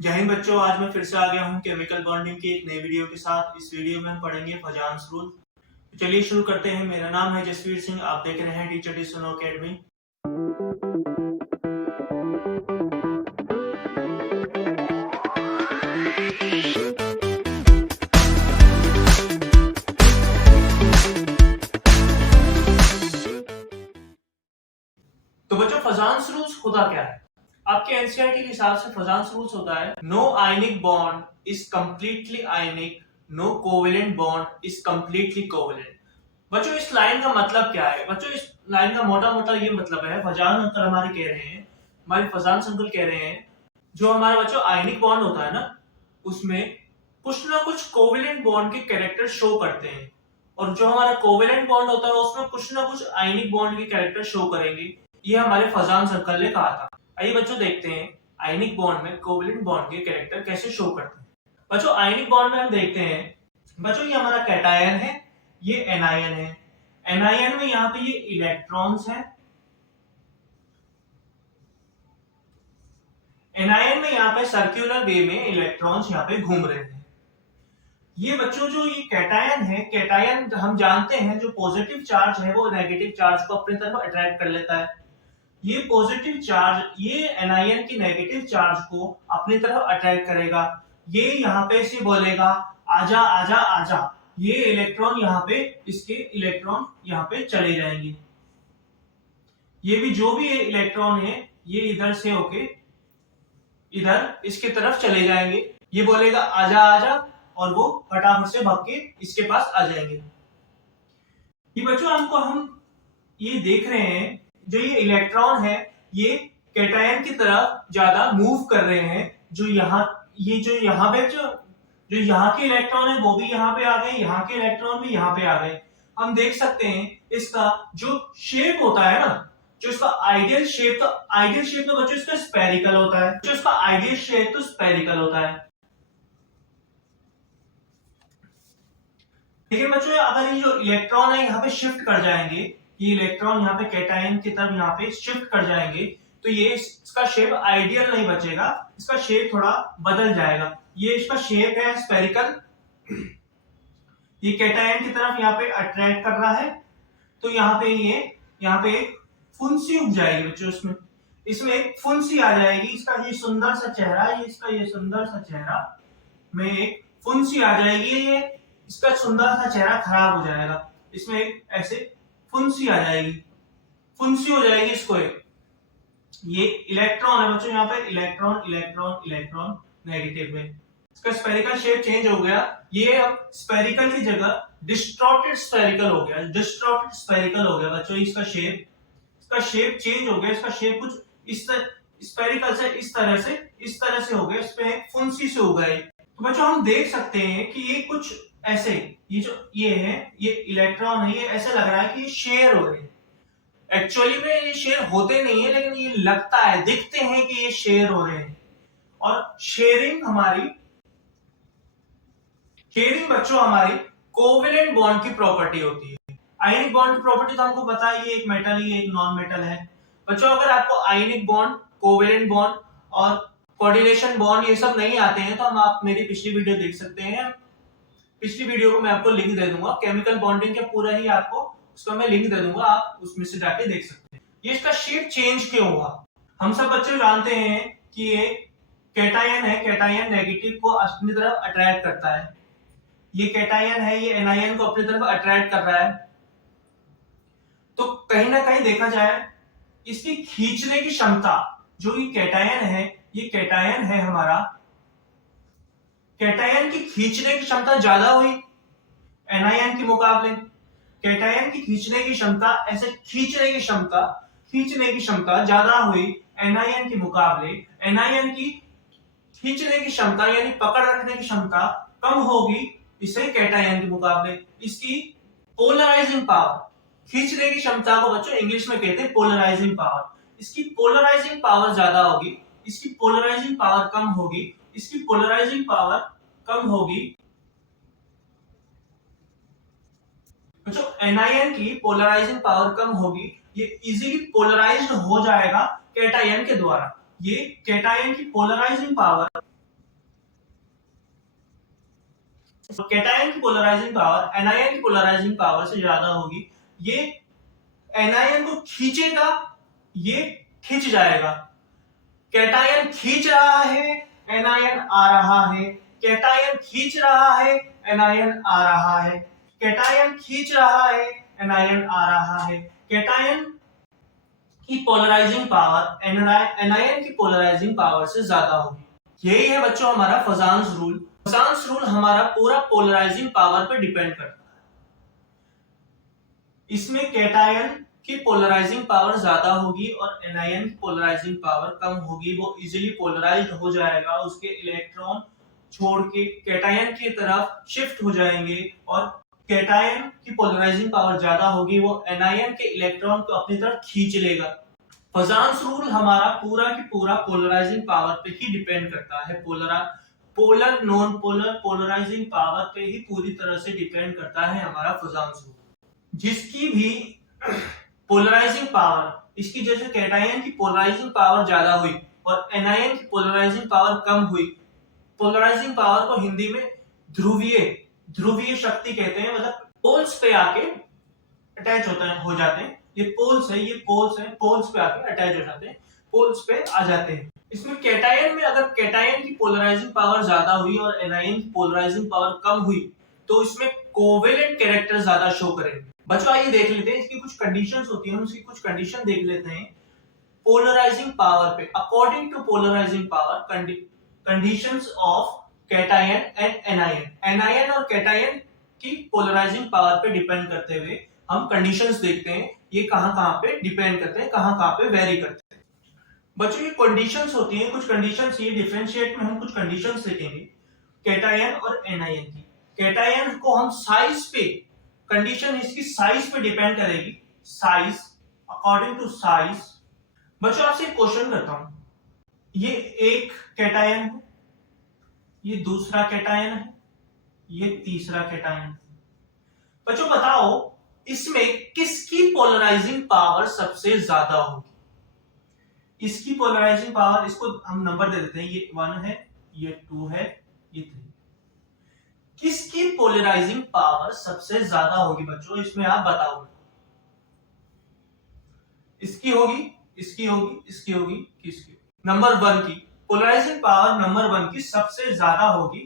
जय हिंद बच्चों, आज मैं फिर से आ गया हूँ केमिकल बॉन्डिंग की एक नई वीडियो के साथ। इस वीडियो में हम पढ़ेंगे फजान्स रूल। तो चलिए शुरू करते हैं। मेरा नाम है जसवीर सिंह, आप देख रहे हैं टीचर डी सुनो अकेडमी। तो बच्चों, फजान्स रूल्स होता क्या है? आपके एनसीईआरटी के हिसाब से फजान्स रूल्स होता है no ionic bond is completely ionic, no covalent bond is completely covalent. बच्चों, इस लाइन का मतलब क्या है? बच्चों, इस लाइन का मोटा मोटा ये मतलब है, फजान अंकल हमारे कह रहे हैं, हमारे फजान अंकल कह रहे हैं, जो हमारा बच्चों आयनिक बॉन्ड होता है ना, उसमें कुछ ना कुछ कोवेलेंट बॉन्ड के कैरेक्टर शो करते हैं, और जो हमारा कोवेलेंट बॉन्ड होता है उसमें कुछ ना कुछ आयनिक बॉन्ड के कैरेक्टर शो करेंगे। ये हमारे फजान अंकल ने कहा था। आइए बच्चों देखते हैं आयनिक बॉन्ड में कोवेलेंट बॉन्ड के कैरेक्टर कैसे शो करते हैं। बच्चों, आयनिक बॉन्ड में हम देखते हैं, बच्चों ये हमारा कैटायन है, ये एनायन है। एनायन में यहाँ पे ये इलेक्ट्रॉन्स हैं, एनायन में यहाँ पे सर्कुलर वे में इलेक्ट्रॉन्स यहाँ पे घूम रहे हैं। ये बच्चों जो ये कैटायन है, कैटायन हम जानते हैं जो पॉजिटिव चार्ज है वो नेगेटिव चार्ज को अपनी तरफ अट्रैक्ट कर लेता है। ये पॉजिटिव चार्ज ये एनायन की नेगेटिव चार्ज को अपनी तरफ अट्रैक्ट करेगा। ये यहाँ पे से बोलेगा आजा आजा आजा, ये इलेक्ट्रॉन यहाँ पे, इसके इलेक्ट्रॉन यहाँ पे चले जाएंगे। ये भी जो भी इलेक्ट्रॉन है ये इधर से होके इधर इसके तरफ चले जाएंगे। ये बोलेगा आजा आजा और वो फटाफट से भाग के इसके पास आ जाएंगे। ये बच्चों हम ये देख रहे हैं, जो ये इलेक्ट्रॉन है ये कैटायन की तरफ ज्यादा मूव कर रहे हैं। जो यहाँ पे जो यहाँ के इलेक्ट्रॉन है वो भी यहाँ पे आ गए, यहाँ के इलेक्ट्रॉन भी यहाँ पे आ गए। हम देख सकते हैं इसका जो शेप होता है ना, जो इसका आइडियल शेप तो बच्चों इसका स्फेरिकल होता है। जो इसका आइडियल शेप तो स्फेरिकल होता है। लेकिन बच्चों अगर ये जो इलेक्ट्रॉन है यहाँ पे शिफ्ट कर जाएंगे, ये इलेक्ट्रॉन यहाँ पे कैटायन की तरफ यहाँ पे शिफ्ट कर जाएंगे, तो ये इसका शेप आइडियल नहीं बचेगा, इसका शेप थोड़ा बदल जाएगा। ये इसका शेप है स्फेरिकल, ये कैटायन की तरफ यहाँ पे अट्रैक्ट कर रहा है, तो यहाँ पे एक फुंसी उग जाएगी बच्चों। इसमें एक फुंसी आ जाएगी। इसका ये सुंदर सा चेहरा, ये सुंदर सा चेहरा में एक फुंसी आ जाएगी। ये इसका सुंदर सा चेहरा खराब हो जाएगा, इसमें एक ऐसे फुंसी आ जाएगी, फुंसी हो जाएगी इसको। ये इलेक्ट्रॉन है बच्चों, यहाँ पे इलेक्ट्रॉन इलेक्ट्रॉन इलेक्ट्रॉन नेगेटिव में, इसका स्फेरिकल शेप चेंज हो गया। ये अब स्फेरिकल की जगह डिस्टॉर्टेड स्फेरिकल हो गया, डिस्टॉर्टेड स्फेरिकल हो गया बच्चों। इसका शेप चेंज हो गया, इसका शेप कुछ इस स्फेरिकल से इस तरह से हो गया, इस पे फुंसी से हो गए। तो बच्चों हम देख सकते हैं कि ये कुछ ऐसे, ये इलेक्ट्रॉन है, ये ऐसे लग रहा है कि ये शेयर हो रहे हैं। एक्चुअली में ये शेयर होते नहीं है, लेकिन ये लगता है, दिखते हैं कि ये शेयर हो रहे हैं। और शेयरिंग बच्चों हमारी कोवेलेंट बॉन्ड की प्रॉपर्टी होती है। आयनिक बॉन्ड की प्रॉपर्टी तो हमको पता है, ये एक मेटल, ये एक नॉन मेटल है। बच्चों अगर आपको आयनिक बॉन्ड, कोवेलेंट बॉन्ड और कोऑर्डिनेशन बॉन्ड ये सब नहीं आते हैं तो आप मेरी पिछली वीडियो देख सकते हैं। पिछली वीडियो को मैं आपको लिंक दे दूंगा, केमिकल बॉन्डिंग का पूरा ही आपको उसका मैं लिंक दे दूंगा, आप उसमें से जाके देख सकते हैं। ये इसका शेप चेंज क्यों हुआ? हम सब बच्चे जानते हैं कि ये कैटायन है, कैटायन नेगेटिव को अपनी तरफ अट्रैक्ट करता है। ये कैटायन है, ये एनायन को अपनी तरफ अट्रैक्ट कर रहा है। तो कहीं ना कहीं देखा जाए इसकी खींचने की क्षमता, जो ये कैटायन है हमारा, कैटायन की खींचने की क्षमता ज्यादा हुई एनायन के मुकाबले। कैटायन की खींचने की क्षमता, ऐसे खींचने की क्षमता ज्यादा हुई एनायन के मुकाबले। एनायन की खींचने की क्षमता यानी पकड़ रखने की क्षमता कम होगी इसे कैटायन के मुकाबले। इसकी पोलराइजिंग पावर, खींचने की क्षमता को बच्चों इंग्लिश में कहते हैं पोलराइजिंग पावर। इसकी पोलराइजिंग पावर ज्यादा होगी, इसकी पोलराइजिंग पावर कम होगी, इसकी पोलराइजिंग पावर कम होगी। बच्चों एनायन की पोलराइजिंग पावर कम होगी, ये इजीली पोलराइज्ड हो जाएगा कैटायन के द्वारा। ये कैटायन की पोलराइजिंग पावर कैटायन की पोलराइजिंग पावर एनायन की पोलराइजिंग पावर से ज्यादा होगी। ये एनायन को खींचेगा, ये खिंच जाएगा। कैटायन खींच रहा है, एनायन आ रहा है। कैटायन खींच रहा है, एनायन आ रहा है। कैटायन खींच रहा है, एनायन आ रहा है। कैटायन की पोलराइजिंग पावर एनायन की पोलराइजिंग पावर से ज्यादा होगी। यही है बच्चों हमारा फजान्स रूल। फजान्स रूल हमारा पूरा पोलराइजिंग पावर पे डिपेंड करता है। इसमें कैटायन की पोलराइजिंग पावर ज्यादा होगी और एनायन की पोलराइजिंग पावर कम होगी। वो इजीली पोलराइज्ड हो जाएगा, उसके इलेक्ट्रॉन छोड़ के कैटायन की तरफ शिफ्ट हो जाएंगे और कैटायन की पोलराइजिंग पावर ज्यादा होगी, वो एनायन के इलेक्ट्रॉन को अपनी तरफ खींच लेगा। फजान्स रूल हमारा पूरा की पूरा पोलराइजिंग पावर पे ही डिपेंड करता है। Polar non polar polarising power पे ही पूरी तरह से डिपेंड करता है हमारा फजान्स रूल। जिसकी भी पोलराइजिंग पावर, इसकी जैसे कैटायन की पोलराइजिंग पावर ज्यादा हुई और एनायन की पोलराइजिंग पावर कम हुई। पोलराइजिंग पावर को हिंदी में ध्रुवीय शक्ति कहते हैं, मतलब पोल्स पे आके अटैच हो जाते हैं। ये पोल्स है, पोल्स पे आके अटैच हो जाते हैं, पोल्स पे आ जाते हैं। इसमें कैटायन में अगर कैटायन की पोलराइजिंग पावर ज्यादा हुई और एनायन की पोलराइजिंग पावर कम हुई तो इसमें कोवेलेंट कैरेक्टर ज्यादा शो करेंगे। बच्चों आइए देख लेते हैं इसकी कुछ कंडीशंस होती हैं, उसकी कुछ कंडीशन देख लेते हैं पोलराइजिंग पावर पे। According to polarising power conditions of cation and anion और कैटायन की पोलराइजिंग पावर पे डिपेंड करते हुए हम कंडीशंस देखते हैं, ये कहां पे डिपेंड करते हैं, कहां पे वेरी करते हैं। बच्चों ये कंडीशंस होती हैं, कुछ कंडीशंस, ये डिफरेंशिएट में हम कुछ कंडीशंस देखेंगे कैटायन और एनायन की। कैटायन को हम साइज पे, कंडीशन इसकी साइज पे डिपेंड करेगी, साइज, अकॉर्डिंग टू साइज। बच्चों आपसे एक क्वेश्चन करता हूं, ये एक कैटायन है, ये दूसरा कैटायन है, ये तीसरा कैटायन है। बच्चों बताओ इसमें किसकी पोलराइजिंग पावर सबसे ज्यादा होगी? इसकी पोलराइजिंग पावर, इसको हम नंबर दे देते हैं, ये 1 है, ये 2 है, ये 3। किसकी पोलराइजिंग पावर सबसे ज्यादा होगी बच्चों, इसमें आप बताओ। इसकी होगी, इसकी होगी, इसकी होगी, किसकी? नंबर 1 की पोलराइजिंग पावर नंबर 1 की सबसे ज्यादा होगी।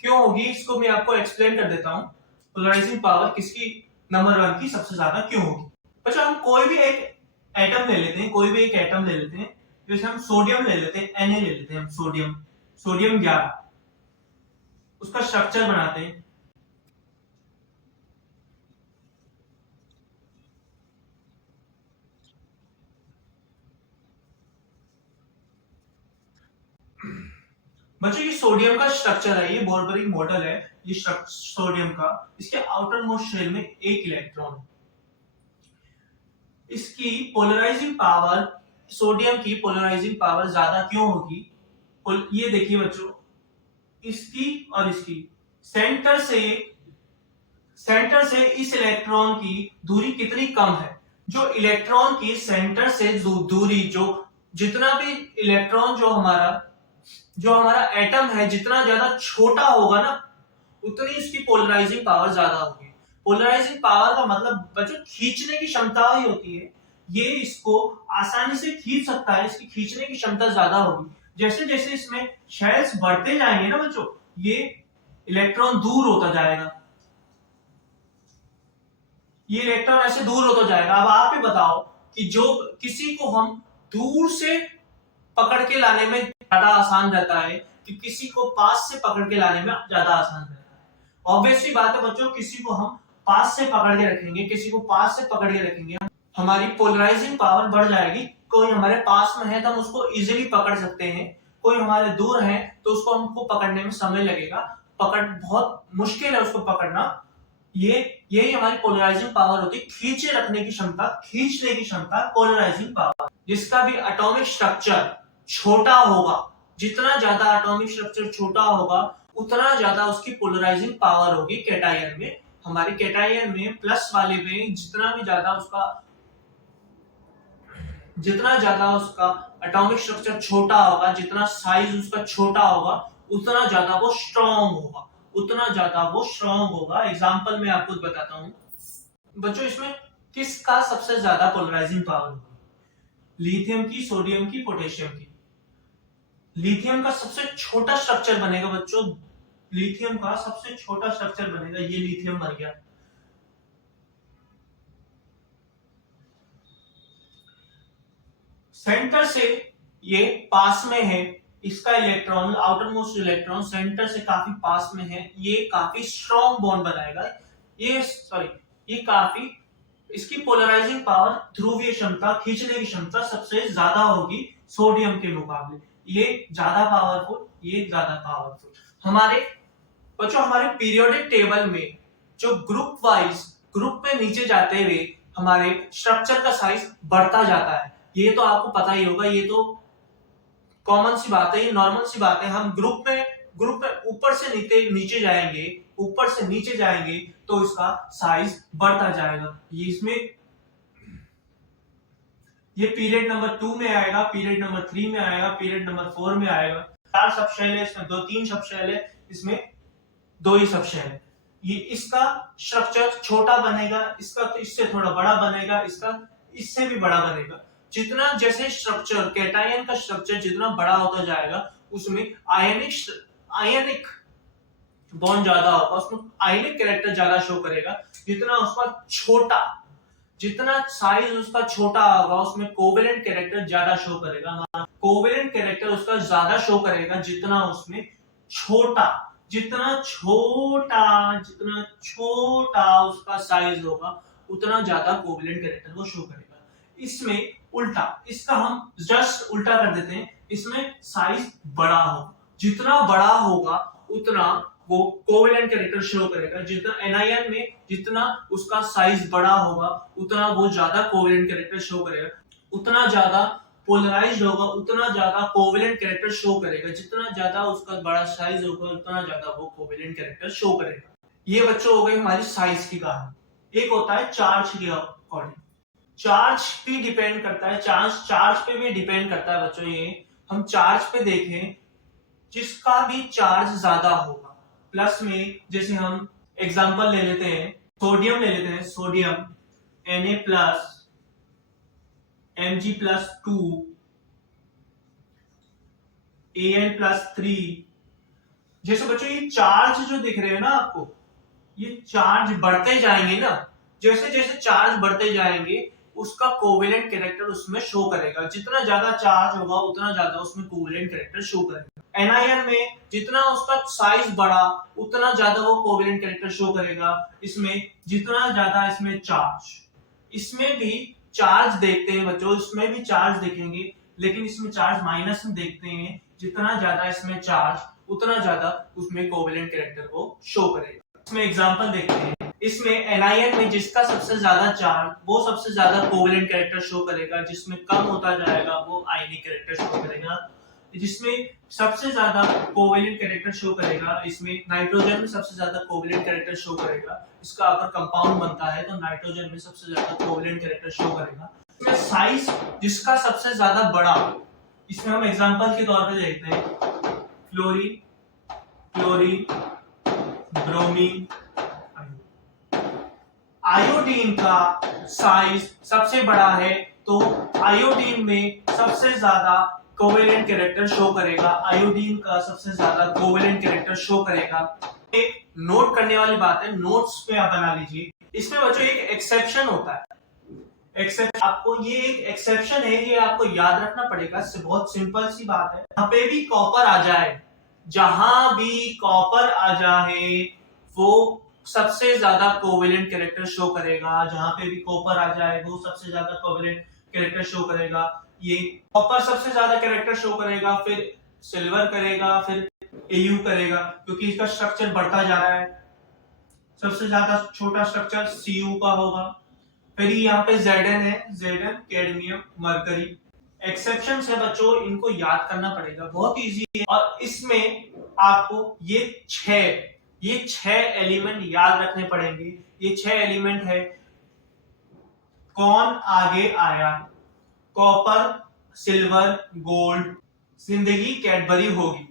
क्यों होगी इसको मैं आपको एक्सप्लेन कर देता हूं। पोलराइजिंग पावर किसकी नंबर 1 की सबसे ज्यादा क्यों होगी? बच्चों हम कोई भी एक एटम ले लेते हैं, कोई भी एक एटम ले लेते हैं, जैसे हम सोडियम ले लेते हैं, Na ले लेते हैं हम, सोडियम 11, उसका स्ट्रक्चर बनाते हैं। बच्चों ये सोडियम का स्ट्रक्चर है, ये बोरबरिक मॉडल है, ये सोडियम का। इसके आउटर मोस्ट शेल में एक इलेक्ट्रॉन है। इसकी पोलराइजिंग पावर, सोडियम की पोलराइजिंग पावर ज्यादा क्यों होगी? ये देखिए बच्चों, इसकी और इसकी सेंटर से इस इलेक्ट्रॉन की दूरी कितनी कम है? जो इलेक्ट्रॉन की सेंटर से दूरी, जो जितना भी इलेक्ट्रॉन जो हमारा एटम है जितना ज्यादा छोटा होगा ना, उतनी इसकी पोलराइजिंग पावर ज्यादा होगी। पोलराइजिंग पावर का मतलब बच्चों खींचने की क्षमता ही होती है, ये इसको आसानी से खींच सकता है, इसकी खींचने की क्षमता ज्यादा होगी। जैसे जैसे इसमें शेल्स बढ़ते जाएंगे ना बच्चों, ये इलेक्ट्रॉन दूर होता जाएगा, ये इलेक्ट्रॉन ऐसे दूर होता जाएगा। अब आप ही बताओ कि जो किसी को हम दूर से पकड़ के लाने में ज्यादा आसान रहता है कि किसी को पास से पकड़ के लाने में ज्यादा आसान रहता है? ऑब्वियसली बात है बच्चों, किसी को हम पास से पकड़ के रखेंगे, किसी को पास से पकड़ के रखेंगे, हमारी पोलराइजिंग पावर बढ़ जाएगी। कोई हमारे पास में है तो हम उसको इजीली पकड़ सकते हैं, कोई हमारे दूर है तो उसको हमको पकड़ने में समय लगेगा, बहुत मुश्किल है उसको पकड़ना। यही हमारी पोलराइजिंग पावर होती है, खींचने की क्षमता पोलराइजिंग पावर। जिसका भी एटॉमिक स्ट्रक्चर छोटा होगा, जितना ज्यादा एटॉमिक स्ट्रक्चर छोटा होगा उतना ज्यादा उसकी पोलराइजिंग पावर होगी। कैटायन में, हमारे कैटायन में प्लस वाले में जितना ज्यादा उसका एटॉमिक स्ट्रक्चर छोटा होगा, जितना साइज उसका छोटा होगा, उतना ज्यादा वो स्ट्रॉन्ग होगा, उतना ज्यादा वो स्ट्रॉन्ग होगा। एग्जाम्पल मैं आपको बताता हूँ बच्चों, इसमें किसका सबसे ज्यादा पोलराइजिंग पावर होगा? लिथियम की, सोडियम की, पोटेशियम की? लिथियम का सबसे छोटा स्ट्रक्चर बनेगा बच्चों, लिथियम का सबसे छोटा स्ट्रक्चर बनेगा, ये लिथियम बन गया। सेंटर से ये पास में है, इसका electron, outer most electron centre से काफी पास में है, ये काफी स्ट्रॉन्ग बॉन्ड बनाएगा। ये काफी, इसकी पोलराइजिंग पावर, ध्रुवीय क्षमता, खींचने की क्षमता सबसे ज्यादा होगी सोडियम के मुकाबले। ये ज्यादा पावरफुल, ये ज्यादा पावरफुल। हमारे बच्चों, हमारे पीरियोडिक टेबल में जो ग्रुप वाइज, ग्रुप में नीचे जाते हुए हमारे स्ट्रक्चर का साइज बढ़ता जाता है। ये तो आपको पता ही होगा, ये तो कॉमन सी बात है, ये नॉर्मल सी बात है। हम ग्रुप में ऊपर से नीचे जाएंगे, ऊपर से नीचे जाएंगे तो इसका साइज बढ़ता जाएगा। ये पीरियड नंबर 2 में आएगा, पीरियड नंबर 3 में आएगा, पीरियड नंबर 4 में आएगा। 4 सबशेल है, इसमें 2-3 सबशेल है, इसमें 2 ही सबशेल है। ये इसका स्ट्रक्चर छोटा बनेगा, इसका तो इससे थोड़ा बड़ा बनेगा, इसका इससे भी बड़ा बनेगा। जितना जैसे स्ट्रक्चर, कैटायन का स्ट्रक्चर जितना बड़ा होता जाएगा उसमें आयनिक बॉन्ड ज्यादा होगा, उसमें आयनिक कैरेक्टर ज्यादा शो करेगा। जितना साइज उसका छोटा होगा उसमें कोवेलेंट कैरेक्टर ज्यादा शो करेगा। कोवेलेंट कैरेक्टर उसका ज्यादा शो करेगा जितना उसमें जितना छोटा उसका साइज होगा उतना ज्यादा कोवेलेंट कैरेक्टर वो शो करेगा। इसमें उल्टा, इसका हम जस्ट उल्टा कर देते हैं, इसमें साइज बड़ा होगा, जितना बड़ा होगा उतना वो कोवेलेंट कैरेक्टर शो करेगा। जितना एनआईएन में जितना उसका साइज बड़ा होगा उतना वो ज्यादा कोवेलेंट कैरेक्टर शो करेगा, उतना ज्यादा पोलराइज्ड होगा, उतना ज्यादा कोवेलेंट कैरेक्टर शो करेगा। जितना ज्यादा उसका बड़ा साइज होगा उतना ज्यादा वो कोवेलेंट कैरेक्टर शो करेगा। ये बच्चों हो गई हमारी साइज की कहानी। एक होता है चार्ज के अकॉर्डिंग, चार्ज भी डिपेंड करता है, चार्ज पे भी डिपेंड करता है बच्चों। ये हम चार्ज पे देखें, जिसका भी चार्ज ज्यादा होगा प्लस में, जैसे हम एग्जांपल ले लेते हैं, सोडियम ले लेते हैं, सोडियम Na+ Mg+2 Al+3। जैसे बच्चों ये चार्ज जो दिख रहे हैं ना आपको, ये चार्ज बढ़ते जाएंगे ना, जैसे जैसे चार्ज बढ़ते जाएंगे उसका कोवेलेंट कैरेक्टर उसमें शो करेगा। जितना ज्यादा चार्ज होगा उतना ज्यादा उसमें कोवेलेंट कैरेक्टर शो करेगा। एनआईएन में जितना उसका साइज बढ़ा उतना ज्यादा वो कोवेलेंट कैरेक्टर शो करेगा। इसमें जितना ज्यादा इसमें चार्ज, इसमें भी चार्ज देखते हैं बच्चों, इसमें भी चार्ज देखेंगे, लेकिन इसमें चार्ज माइनस में देखते हैं। जितना ज्यादा इसमें चार्ज उतना ज्यादा उसमें कोवेलेंट कैरेक्टर को शो करेगा। इसमें एग्जांपल देखते हैं, इसमें एनआईएन में जिसका सबसे ज्यादा चार्ज वो सबसे ज्यादा कोवेलेंट कैरेक्टर शो करेगा, जिसमें कम होता जाएगा वो आयनिक कैरेक्टर शो करेगा। जिसमें सबसे ज्यादा कोवेलेंट कैरेक्टर शो करेगा, इसमें नाइट्रोजन में सबसे ज्यादा कोवेलेंट कैरेक्टर शो करेगा। इसका अगर कंपाउंड बनता है तो नाइट्रोजन में सबसे ज्यादा कोवेलेंट कैरेक्टर शो करेगा। इसमें साइज जिसका सबसे ज्यादा बड़ा, इसमें हम एग्जांपल के तौर पे देखते हैं, फ्लोरीन, ब्रोमीन, आयोडीन का साइज सबसे बड़ा है तो आयोडीन में सबसे ज्यादा कोवेलेंट कैरेक्टर शो करेगा, आयोडीन का सबसे ज्यादा कोवेलेंट कैरेक्टर शो करेगा। एक नोट करने वाली बात है, नोट्स पे आप बना लीजिए। इसमें बच्चों एक एक्सेप्शन होता है, आपको ये एक एक्सेप्शन है, ये आपको याद रखना पड़ेगा। इससे बहुत सिंपल सी बात है, जहां पे भी कॉपर आ जाए, जहां भी कॉपर आ जाए वो सबसे ज्यादा कोवेलेंट कैरेक्टर शो करेगा। जहां पे भी कॉपर आ जाए वो सबसे ज्यादा कोवेलेंट कैरेक्टर शो करेगा। ये कॉपर सबसे ज्यादा कैरेक्टर शो करेगा, फिर सिल्वर करेगा, फिर Au करेगा, क्योंकि इसका स्ट्रक्चर बढ़ता जा रहा है। सबसे ज्यादा छोटा स्ट्रक्चर Cu का होगा। फिर यहाँ पे Zn है, Zn कैडमियम, मरकरी। एक्सेप्शन है बच्चों, इनको याद करना पड़ेगा, बहुत इजी है। और इसमें आपको ये छह एलिमेंट याद रखने पड़ेंगे। ये 6 एलिमेंट है। कौन आगे आया? कॉपर, सिल्वर, गोल्ड, जिंदगी कैडबरी होगी।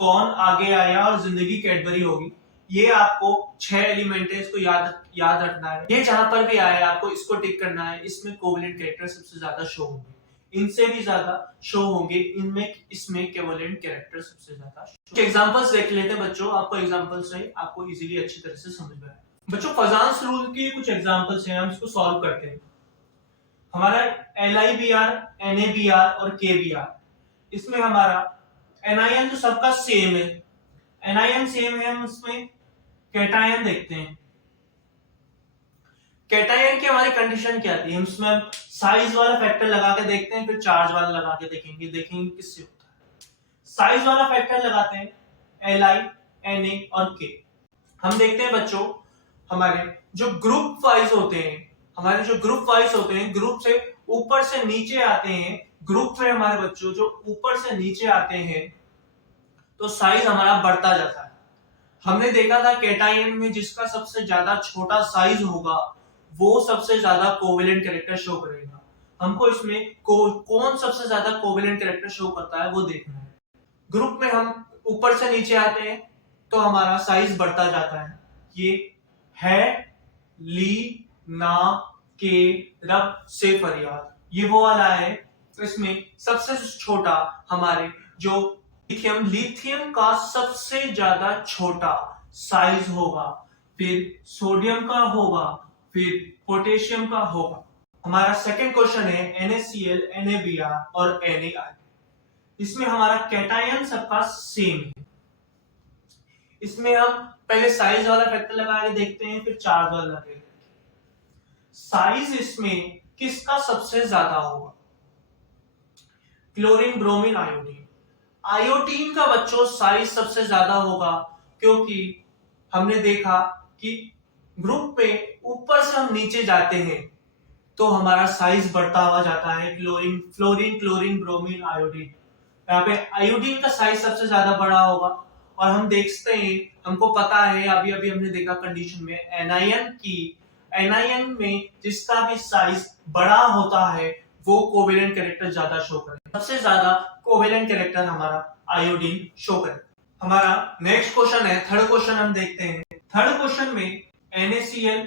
कौन आगे आया और जिंदगी कैडबरी होगी। ये आपको 6 एलिमेंट है, इसको याद रखना है। ये जहां पर भी आया आपको इसको टिक करना है। इसमें कोवेलेंट कैरेक्टर सबसे ज्यादा शो होंगे, इनसे भी ज्यादा शो होंगे, इनमें इसमें कोवेलेंट कैरेक्टर सबसे ज्यादा। कुछ एग्जांपल्स देख लेते हैं बच्चों, आपको एग्जांपल्स से आपको इजीली अच्छी तरह से समझ में आए। बच्चों फजान्स रूल की कुछ एग्जांपल्स हैं, हम इसको सॉल्व करते हैं। हमारा LIBR, NABR और KBR, इसमें हमारा NIN तो सबका सेम है, NIN सेम है, हम इसमें कैटायन देखते हैं। कैटायन की हमारी कंडीशन क्या थी, हम इसमें साइज वाला फैक्टर लगा के देखते हैं, फिर चार्ज वाला लगा के देखेंगे किससे होता है। साइज वाला फैक्टर लगाते हैं, LI, NA और K। हम देखते हैं बच्चों हमारे जो ग्रुप वाइज होते हैं, ग्रुप से ऊपर से नीचे आते हैं, ग्रुप में हमारे बच्चों जो ऊपर से नीचे आते हैं तो साइज हमारा बढ़ता जाता है। हमने देखा था कैटायन में जिसका सबसे ज्यादा छोटा साइज होगा वो सबसे ज्यादा कोवेलेंट कैरेक्टर शो करेगा। हमको इसमें कौन सबसे ज्यादा कोवेलेंट कैरेक्टर शो करता है वो देखना है। ग्रुप में हम ऊपर से नीचे आते हैं तो हमारा साइज बढ़ता जाता है। ये है, ली, ना, के, रब, से, फरियाद, ये वो वाला है। तो इसमें सबसे छोटा हमारे जो लिथियम का सबसे ज्यादा छोटा साइज होगा, फिर सोडियम का होगा, फिर पोटेशियम का होगा। हमारा सेकंड क्वेश्चन है NaCl, NaBr और NaI। इसमें हमारा कैटायन सबका सेम है। इसमें हम पहले साइज वाला फैक्टर लगा के देखते हैं, फिर चार्ज वाला लगा के। साइज इसमें किसका सबसे ज्यादा होगा, क्लोरीन, ब्रोमीन, आयोडीन। आयोडीन का बच्चों साइज सबसे ज्यादा होगा, क्योंकि हमने देखा कि ग्रुप पे ऊपर से हम नीचे जाते हैं तो हमारा साइज बढ़ता हुआ जाता है। फ्लोरीन, क्लोरीन, ब्रोमीन, आयोडीन, यहाँ पे आयोडीन का साइज सबसे ज्यादा बड़ा होगा। और हम देखते हैं, हमको पता है, अभी अभी हमने देखा कंडीशन में एनायन में जिसका भी साइज बड़ा होता है वो कोवेलेंट कैरेक्टर ज्यादा शो करेगा। सबसे ज्यादा कोवेलेंट कैरेक्टर हमारा आयोडीन शो करेगा। हमारा नेक्स्ट क्वेश्चन है, थर्ड क्वेश्चन हम देखते हैं। थर्ड क्वेश्चन में NaCl,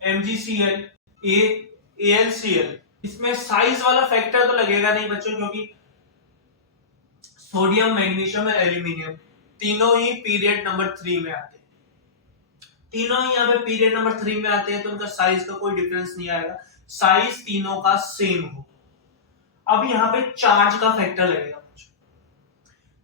MgCl, AlCl, इसमें साइज वाला फैक्टर तो लगेगा नहीं बच्चों, क्योंकि सोडियम, मैग्नीशियम और एल्यूमिनियम तीनों ही पीरियड नंबर 3 में आते हैं। तीनों ही यहाँ पे पीरियड नंबर 3 में आते हैं, तो उनका साइज का कोई डिफरेंस नहीं आएगा, साइज तीनों का सेम हो। अब यहाँ पे चार्ज का फैक्टर लगेगा।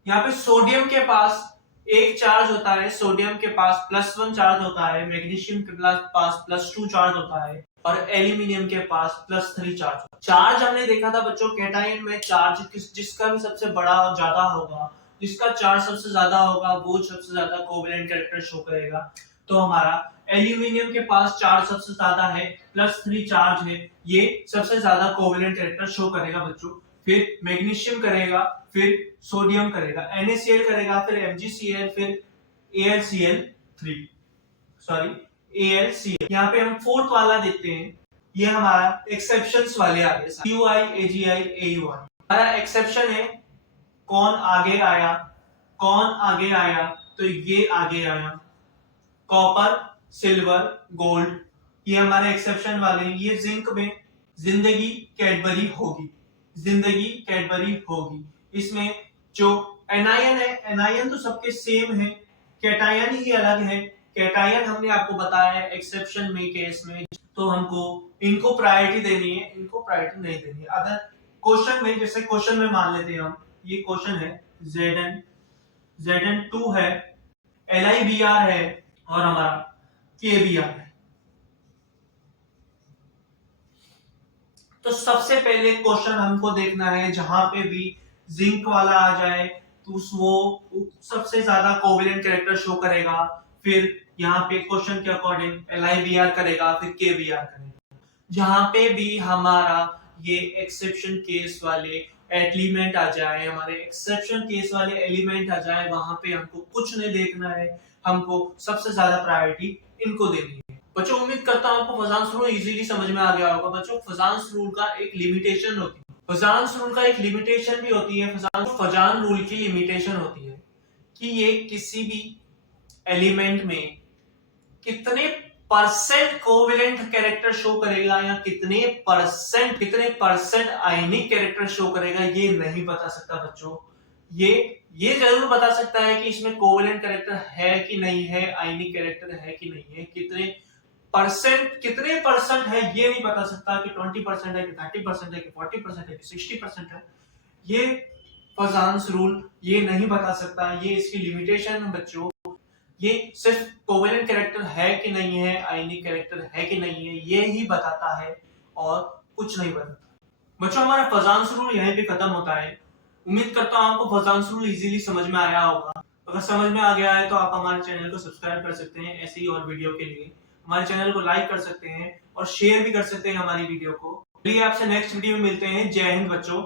यहाँ पे सोडियम के पास एक चार्ज होता है, सोडियम के पास +1 चार्ज होता है, मैग्नीशियम के पास +2 चार्ज होता है और एल्यूमिनियम के पास +3 चार्ज होता है। चार्ज हमने देखा था बच्चों कैटायन में चार्ज जिसका भी सबसे बड़ा ज्यादा होगा, जिसका चार्ज सबसे ज्यादा होगा वो सबसे ज्यादा कोवेलेंट कैरेक्टर शो करेगा। तो हमारा एल्यूमिनियम के पास चार्ज सबसे ज्यादा है, +3 चार्ज है, ये सबसे ज्यादा कोवेलेंट कैरेक्टर शो करेगा बच्चों। फिर मैग्नीशियम करेगा, फिर सोडियम करेगा, NaCl करेगा, फिर MgCl, फिर AlCl। यहाँ पे हम फोर्थ वाला देखते हैं, ये हमारा एक्सेप्शंस वाले आ गए, UI, AgI, AUI। हमारा एक्सेप्शन है कौन आगे आया, तो ये आगे आया, कॉपर, सिल्वर, गोल्ड, ये हमारे एक्सेप्शन वाले हैं। ये जिंक में जिंदगी कैडबरी होगी। इसमें जो एनायन है, एनायन तो सबके सेम है, कैटायन ही अलग है। कैटायन हमने आपको बताया है एक्सेप्शन में, केस में तो हमको इनको प्रायोरिटी देनी है, इनको प्रायोरिटी नहीं देनी है। अगर क्वेश्चन में, जैसे क्वेश्चन में मान लेते हैं हम, ये क्वेश्चन है Zn2 है, LIBR है और हमारा KBR है। तो सबसे पहले क्वेश्चन हमको देखना है जहां पे भी जिंक वाला आ जाए तो वो सबसे ज्यादा कोवेलेंट कैरेक्टर शो करेगा। फिर यहाँ पे क्वेश्चन के अकॉर्डिंग LIBR करेगा, फिर KBR करेगा। जहां पे भी हमारा ये एक्सेप्शन केस वाले एलिमेंट आ जाए, वहां पे हमको कुछ नहीं देखना है, हमको सबसे ज्यादा प्रायोरिटी इनको देनी है। बच्चों उम्मीद करता हूं आपको फजान्स रूल इजीली समझ में आ गया होगा। बच्चों फजान्स रूल का एक लिमिटेशन होती है, फजान्स रूल का एक लिमिटेशन भी होती है। फजान रूल की लिमिटेशन होती है कि ये किसी भी एलिमेंट में कितने परसेंट कोवेलेंट कैरेक्टर शो करेगा या कितने परसेंट आयनिक कैरेक्टर शो करेगा, ये नहीं बता सकता बच्चों। ये जरूर बता सकता है कि इसमें कोवेलेंट कैरेक्टर है कि नहीं है, आयनिक कैरेक्टर है कि नहीं है। कितने परसेंट है ये नहीं बता सकता कि 20% है कि 30% है कि 40% है कि 60% है। ये फजांस रूल ये नहीं बता सकता, ये इसकी लिमिटेशन है बच्चों। ये सिर्फ कोवेलेंट कैरेक्टर है कि नहीं है, आयनिक कैरेक्टर है कि नहीं है, ये ही बताता है और कुछ नहीं बताता। बच्चों हमारा फजांस रूल यहीं पे खत्म होता है। उम्मीद करता हूं आपको फजांस रूल इजीली समझ में आया होगा। अगर समझ में आ गया है तो आप हमारे चैनल को सब्सक्राइब कर सकते हैं ऐसी और वीडियो के लिए। हमारे चैनल को लाइक कर सकते हैं और शेयर भी कर सकते हैं हमारी वीडियो को। चलिए आपसे नेक्स्ट वीडियो में मिलते हैं। जय हिंद बच्चों।